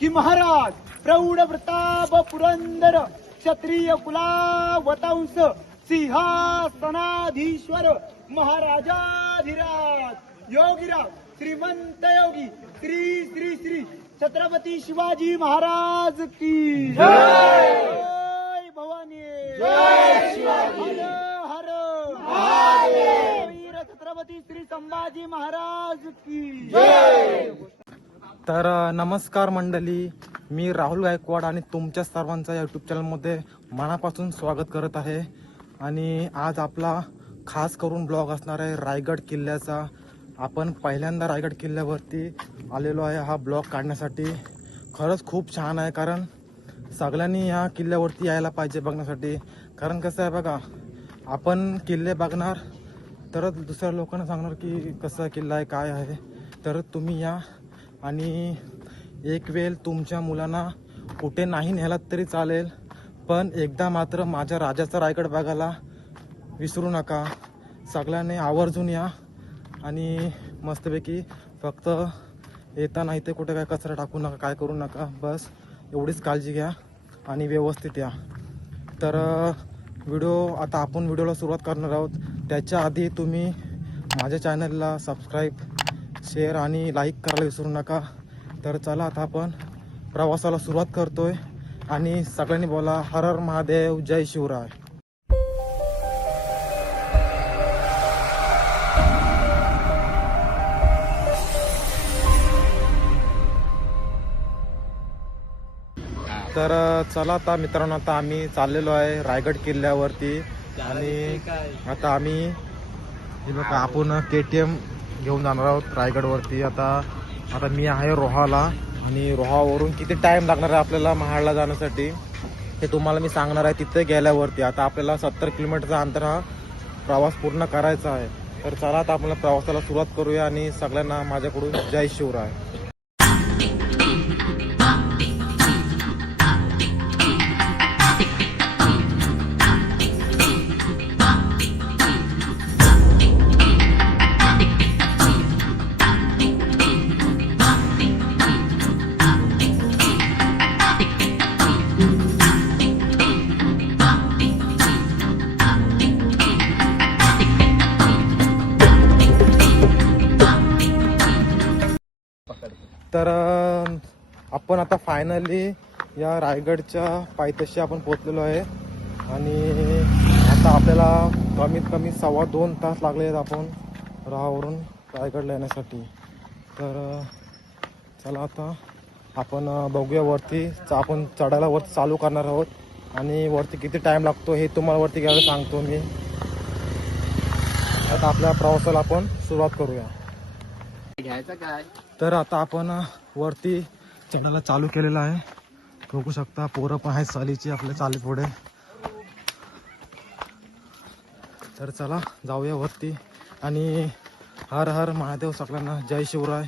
की महाराज प्रौढ प्रताप पुरंदर क्षत्रिय कुलावतांस सिंहासनाधीश्वर महाराजाधिराज योगीराज श्रीमंत योगी श्री श्री श्री छत्रपती शिवाजी महाराज की जय! भवानी! जय शिवाजी! हर हर! वीर छत्रपती श्री संभाजी महाराज की जय! तर नमस्कार मंडळी. मी राहुल गायकवाड आणि तुमच्या सर्वांचा या यूट्यूब चॅनलमध्ये मनापासून स्वागत करत आहे. आणि आज आपला खास करून ब्लॉग असणार आहे रायगड किल्ल्याचा. आपण पहिल्यांदा रायगड किल्ल्यावरती आलेलो आहे. हा ब्लॉग काढण्यासाठी खरंच खूप छान आहे. कारण सगळ्यांनी या किल्ल्यावरती यायला पाहिजे बघण्यासाठी. कारण कसं आहे बघा आपण किल्ले बघणार तरच दुसऱ्या लोकांना सांगणार की कसा किल्ला आहे काय आहे. तर तुम्ही या आणि एक वेळ तुमच्या मुलांना कुठे नाही नेलात तरी चालेल पण एकदा मात्र माझ्या राजाचा रायगड बघायला विसरू नका. सगळ्यांनी आवर्जून या आणि मस्तपैकी फक्त येताना इथे कुठे काय कचरा टाकू नका काय करू नका बस एवढीच काळजी घ्या आणि व्यवस्थित या. तर व्हिडिओ आता आपण व्हिडिओला सुरुवात करणार आहोत. त्याच्या आधी तुम्ही माझ्या चॅनलला सबस्क्राईब शेअर आणि लाईक करायला विसरू नका. तर चला आता आपण प्रवासाला सुरुवात करतोय. आणि सगळ्यांनी बोला हर हर महादेव जय शिवराय. तर चला आता मित्रांनो आता आम्ही चाललेलो आहे रायगड किल्ल्यावरती. आणि आता आम्ही बघा आपण के टी एम घेऊन जाणार आहोत रायगडवरती. आता आता मी आहे रोहाला आणि रोहावरून किती टाईम लागणार आहे आपल्याला महाडला जाण्यासाठी? हे तुम्हाला मी सांगणार आहे तिथे गेल्यावरती. आता आपल्याला सत्तर किलोमीटरचा अंतर हा प्रवास पूर्ण करायचा आहे. तर चला आता आपल्याला प्रवासाला सुरुवात करूया आणि सगळ्यांना माझ्याकडून जय शिवराय. तर आपण आता फायनली या रायगडच्या पायथ्याशी आपण पोचलेलो आहे. आणि आता आपल्याला कमीत कमी सव्वा दोन तास लागले आहेत आपण राहावरून रायगडला येण्यासाठी. तर चला आता आपण बघूया वरती. च- आपण चढायला वरती चालू करणार आहोत. आणि वरती किती टाईम लागतो हे तुम्हाला वरती घ्यायला सांगतो मी. आता आपल्या प्रवासाला आपण सुरुवात करूया. घ्यायचं काय? तर आता आपण वरती चढायला चालू केलेलं आहे. बघू शकता पोरं पण आहेत चालीची आपल्या चाली पुढे तर चला जाऊया वरती. आणि हर हर महादेव सगळ्यांना जय शिवराय.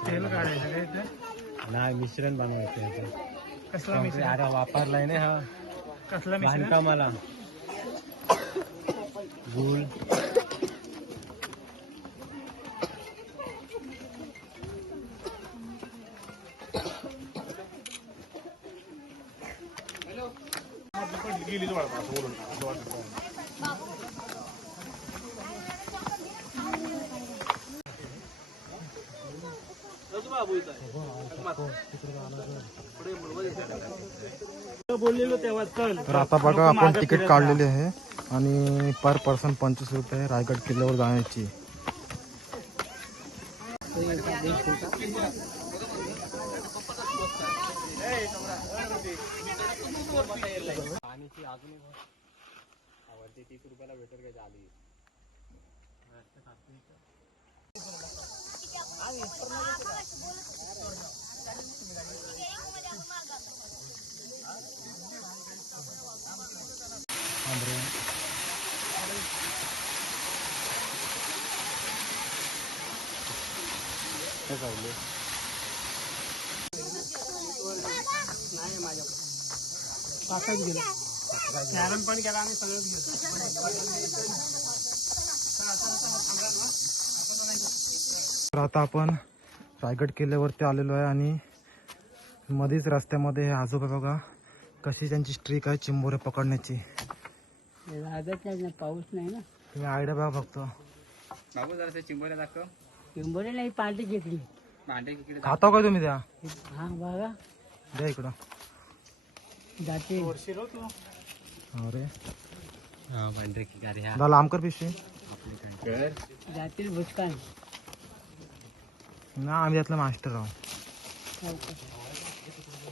तेल काढायचं मिश्रण बनवायचं याचं कसला मिश्रण? आता वापरलाय ना हा। कसला मिश्रण? कामाला गुळ गेली वाढ तर आता बघा आपण तिकीट काढलेले आहे आणि पर पर्सन पंचवीस रुपये रायगड किल्ल्यावर जाण्याची. आवडते तीस रुपयाला भेटेल का जाली पाहिले कॅरम पण केला आणि सगळंच गेलं. तर आता आपण रायगड किल्ल्यावरती आलेलो आहे आणि मध्येच रस्त्यामध्ये हे आजोबा बघा कशी त्यांची स्ट्रीक आहे चिंबोरे पकडण्याची. लागत नाही ना पाऊस नाही ना. तुम्ही आयडिया बघा फक्त. बाबू जरा चिंबोऱ्या दाखव. चिंबोरे नाही पार्टी घेतली. किकडे खाता काय तुम्ही त्या? हा बघा. द्या इकडं. जाते. अरे. हा भांडे की गाडी ह्या दा लांब कर पिशवी. जातील भुसकान ना आम्ही त्यातलं मास्टर आहो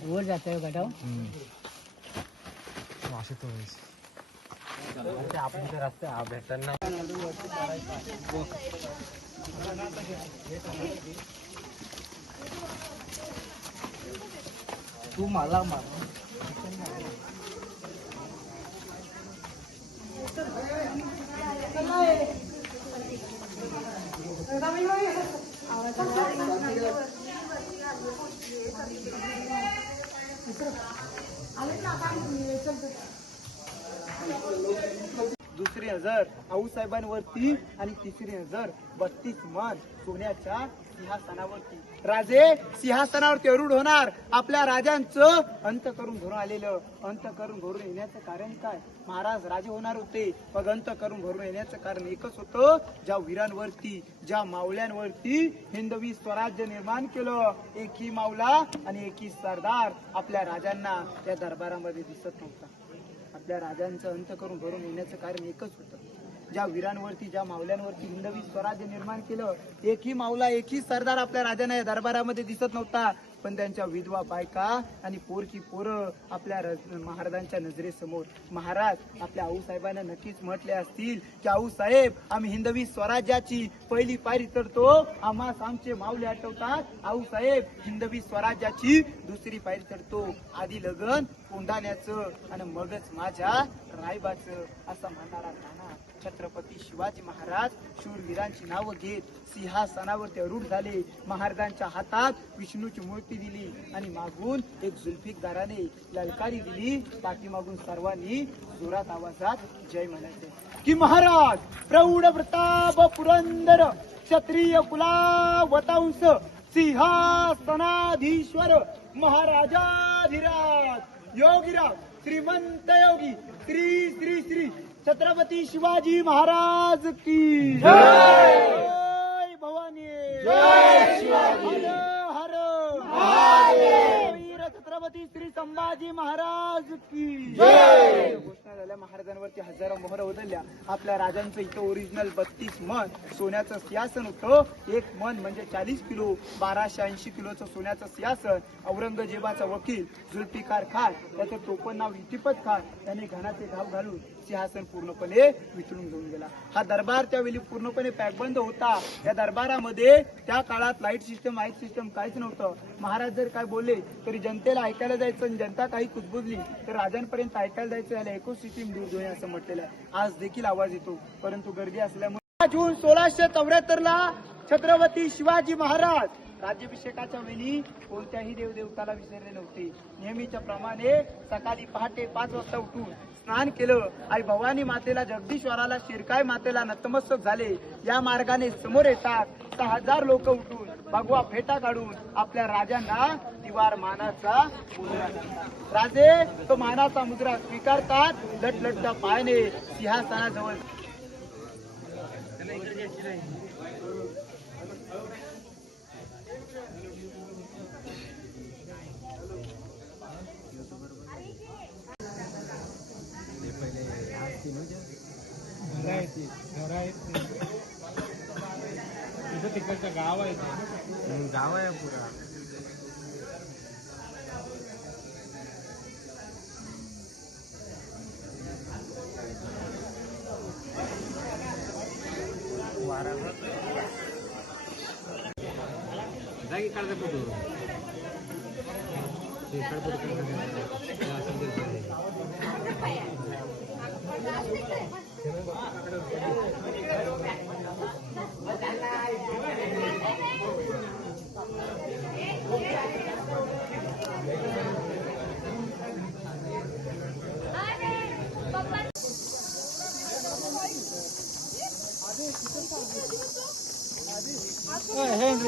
वर जातोय गटाव वाशी तो. आपण ते रस्ता भेटताना तू मला मार आले का दुसरी नजर आऊसाहेबांवरती आणि तिसरी नजर बत्तीस मन सोन्याच्या सिंहासनावरती. राजे सिंहासनावरती अरूढ होणार. आपल्या राजांचं अंत करून घरून आलेलं. अंत करून घरून येण्याचं कारण काय? महाराज राजे होणार होते. मग अंत करून घरून येण्याचं कारण एकच होतं. ज्या वीरांवरती ज्या मावल्यांवरती हिंदवी स्वराज्य निर्माण केलं एकही मावला आणि एकही सरदार आपल्या राजांना त्या दरबारामध्ये दिसत नव्हता. आपल्या राजांचं अंत करून भरून येण्याचं कारण एकच होतं. ज्या वीरांवरती ज्या मावल्यांवरती हिंदवी स्वराज्य निर्माण केलं एकही मावला एकही सरदार आपल्या राजांना या दरबारामध्ये दिसत नव्हता. पण त्यांच्या विधवा बायका आणि पोरची पोरं आपल्या रज- महाराजांच्या नजरेसमोर. महाराज आपल्या आऊसाहेबांना नक्कीच म्हटले असतील की आऊसाहेब आम्ही हिंदवी स्वराज्याची पहिली पायरी चढतो. आम्हास आमचे माऊले आठवतात. आऊसाहेब हिंदवी स्वराज्याची दुसरी पायरी चढतो. आधी लगन कोंडाण्याचं आणि मगच माझ्या रायबाचं असं म्हणणारा नाना छत्रपती शिवाजी महाराज शूरवीरांची नावं घेत सिंहासनावरती अरूढ झाले. महाराजांच्या हातात विष्णूची मूर्ती दिली आणि मागून एक जुल्फिकदाराने ललकारी दिली. पाठीमागून सर्वांनी जोरात आवाजात जय म्हणायचे. की महाराज प्रौढ प्रताप पुरंदर क्षत्रिय कुलावतांश सिंहासनाधीश्वर महाराजाधिराज योगीराज श्रीमंत योगी श्री श्री श्री छत्रपती शिवाजी महाराज की जय! भवानी! जय शिवाजी! छत्रपती श्री संभाजी महाराज की जय! घोषणा झाल्या महाराजांवरती हजारो मोहर उधळल्या. आपल्या राजांचं इथं ओरिजिनल बत्तीस मन सोन्याचं सिंहासन होतं. एक मन म्हणजे चाळीस किलो बाराशे ऐंशी किलोचं सोन्याचं सिंहासन औरंगजेबाचा वकील जुल्फिकार खान त्याचं टोपण नाव इतिपत खान यांनी घणाचे घाव घालून सिंहासन पूर्णपणे विचळून घेऊन गेला. हा दरबार त्यावेळी पूर्णपणे पॅकबंद होता. या दरबारामध्ये त्या काळात लाइट सिस्टम माईक सिस्टम काहीच नव्हतं. महाराज जर काय बोलले तरी जनतेला ऐकायला जायचं आणि जनता काही कुजबुजली तर राजांपर्यंत ऐकायला जायचं याला इको सिस्टीम दूर होईल असं म्हटलेलं आहे. आज देखील आवाज येतो. परंतु गर्दी असल्यामुळे जून सोळाशे चौऱ्याहत्तर ला छत्रपती शिवाजी महाराज राज्याभिषेकाच्या वेळी कोणत्याही देवदेवताला विसरले नव्हते. नेहमीच्या प्रमाणे सकाळी पहाटे पाच वाजता उठून स्नान केलं आई भवानी मातेला जगदीश्वराला शिरकाय मातेला नतमस्तक झाले. या मार्गाने समोर येतात सहा हजार लोक उठून भगवा फेटा काढून आपल्या राजांना दिवार मानाचा मुद्रा राजे तो मानाचा मुद्रा स्वीकारतात लटलटता पायाने सिंहासनाजवळ. तिकडचं गाव आहे. गाव आहे पुरा. जा की काढता फोटो ते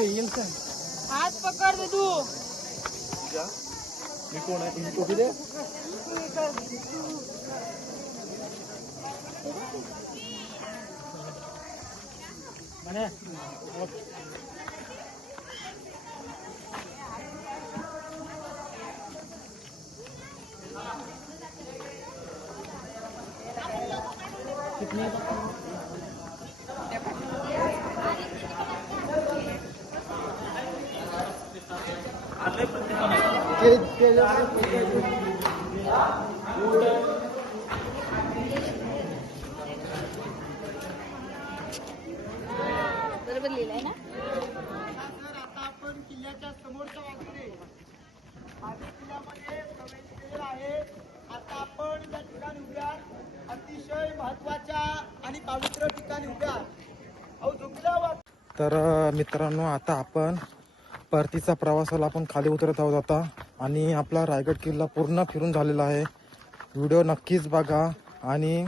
हात पकड दे तू. मी कोण आहे? हिंदी टोपी दे मैंने कितने? के तर मित्रांनो आता आपण परतीचा प्रवासाला आपण खाली उतरत आहोत आता. आणि आपला रायगड किल्ला पूर्ण फिरून झालेला आहे. व्हिडिओ नक्कीच बघा. आणि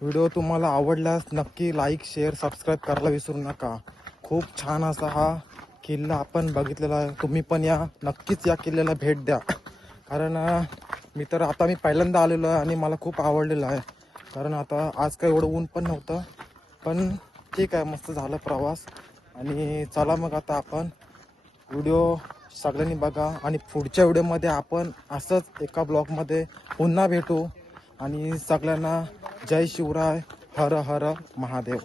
व्हिडिओ तुम्हाला आवडल्यास नक्की लाईक शेअर सबस्क्राईब करायला विसरू नका. खूप छान असा हा किल्ला आपण बघितलेला आहे. तुम्ही पण या. नक्कीच या किल्ल्याला भेट द्या. कारण मी तर आता मी पहिल्यांदा आलेलो आहे आणि मला खूप आवडलेलं आहे. कारण आता आज काही एवढं ऊन पण नव्हतं. पण ठीक आहे मस्त झालं प्रवास. आणि चला मग आता आपण व्हिडिओ सगळ्यांनी बघा आणि पुढच्या व्हिडिओमध्ये आपण असंच एका ब्लॉगमध्ये पुन्हा भेटू. आणि सगळ्यांना जय शिवराय हर हर महादेव.